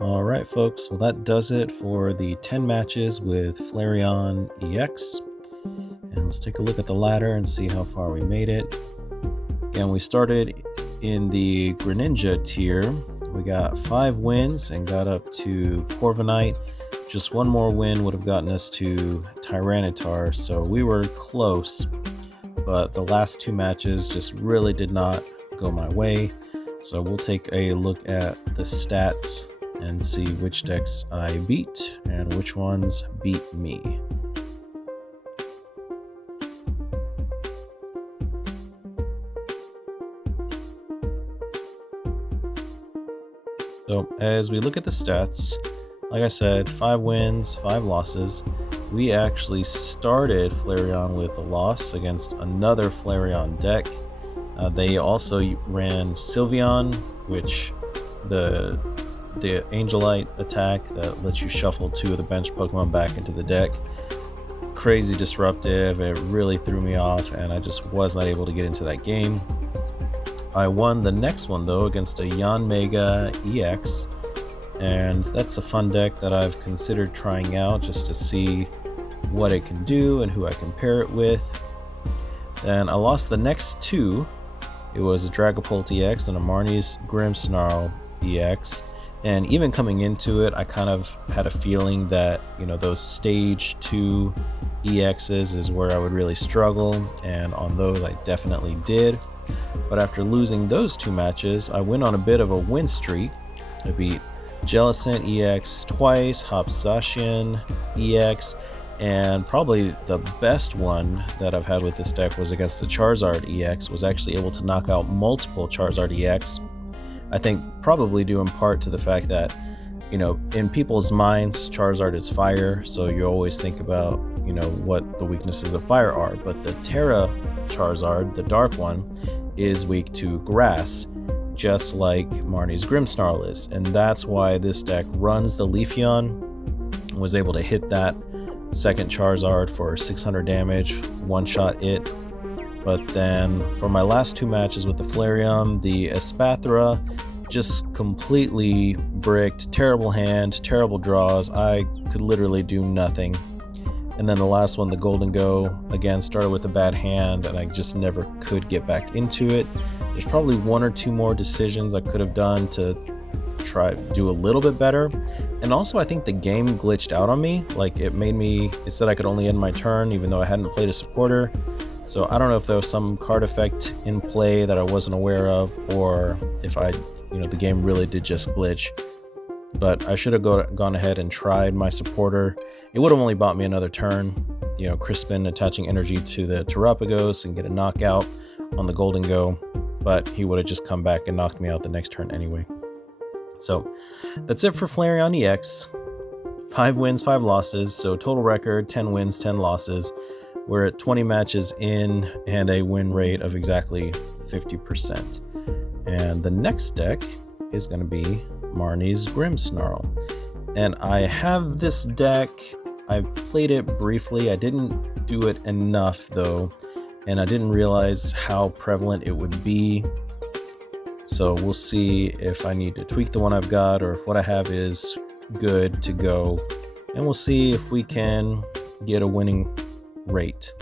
Alright folks, well that does it for the 10 matches with Flareon EX. And let's take a look at the ladder and see how far we made it. Again, we started in the Greninja tier. We got 5 wins and got up to Corviknight. Just one more win would have gotten us to Tyranitar, so we were close. But the last 2 matches just really did not go my way. So we'll take a look at the stats and see which decks I beat and which ones beat me. So as we look at the stats, like I said, 5 wins, 5 losses. We actually started Flareon with a loss against another Flareon deck. They also ran Sylveon, which the Angelite attack that lets you shuffle 2 of the bench Pokemon back into the deck. Crazy disruptive, it really threw me off and I just was not able to get into that game. I won the next one though against a Yanmega EX, and that's a fun deck that I've considered trying out just to see what it can do and who I can pair it with. Then I lost the next 2. It was a Dragapult EX and a Marnie's Grimmsnarl EX. And even coming into it, I kind of had a feeling that, you know, those stage 2 EXs is where I would really struggle, and on those I definitely did. But after losing those 2 matches, I went on a bit of a win streak. I beat Jellicent EX twice, Hopzacian EX, and probably the best one that I've had with this deck was against the Charizard EX, was actually able to knock out multiple Charizard EX. I think probably due in part to the fact that, you know, in people's minds, Charizard is fire, so you always think about, you know, what the weaknesses of fire are. But the Terra Charizard, the dark one, is weak to grass, just like Marnie's Grimmsnarl is. And that's why this deck runs the Leafeon, was able to hit that second Charizard for 600 damage, one-shot it. But then for my last 2 matches with the Flareon, the Espathra just completely bricked. Terrible hand, terrible draws. I could literally do nothing. And then the last one, the Gholdengo, again started with a bad hand and I just never could get back into it. There's probably 1 or 2 more decisions I could have done to try do a little bit better. And also I think the game glitched out on me. Like it said I could only end my turn even though I hadn't played a supporter. So I don't know if there was some card effect in play that I wasn't aware of, or if the game really did just glitch. But I should have gone ahead and tried my supporter. It would have only bought me another turn. You know, Crispin attaching energy to the Terapagos and get a knockout on the Gholdengo, but he would have just come back and knocked me out the next turn anyway. So that's it for Flareon EX. 5 wins, 5 losses, so total record 10 wins, 10 losses. We're at 20 matches in and a win rate of exactly 50%. And the next deck is going to be Marnie's Grimmsnarl. And I have this deck. I've played it briefly. I didn't do it enough though, and I didn't realize how prevalent it would be. So we'll see if I need to tweak the one I've got or if what I have is good to go and we'll see if we can get a winning rate.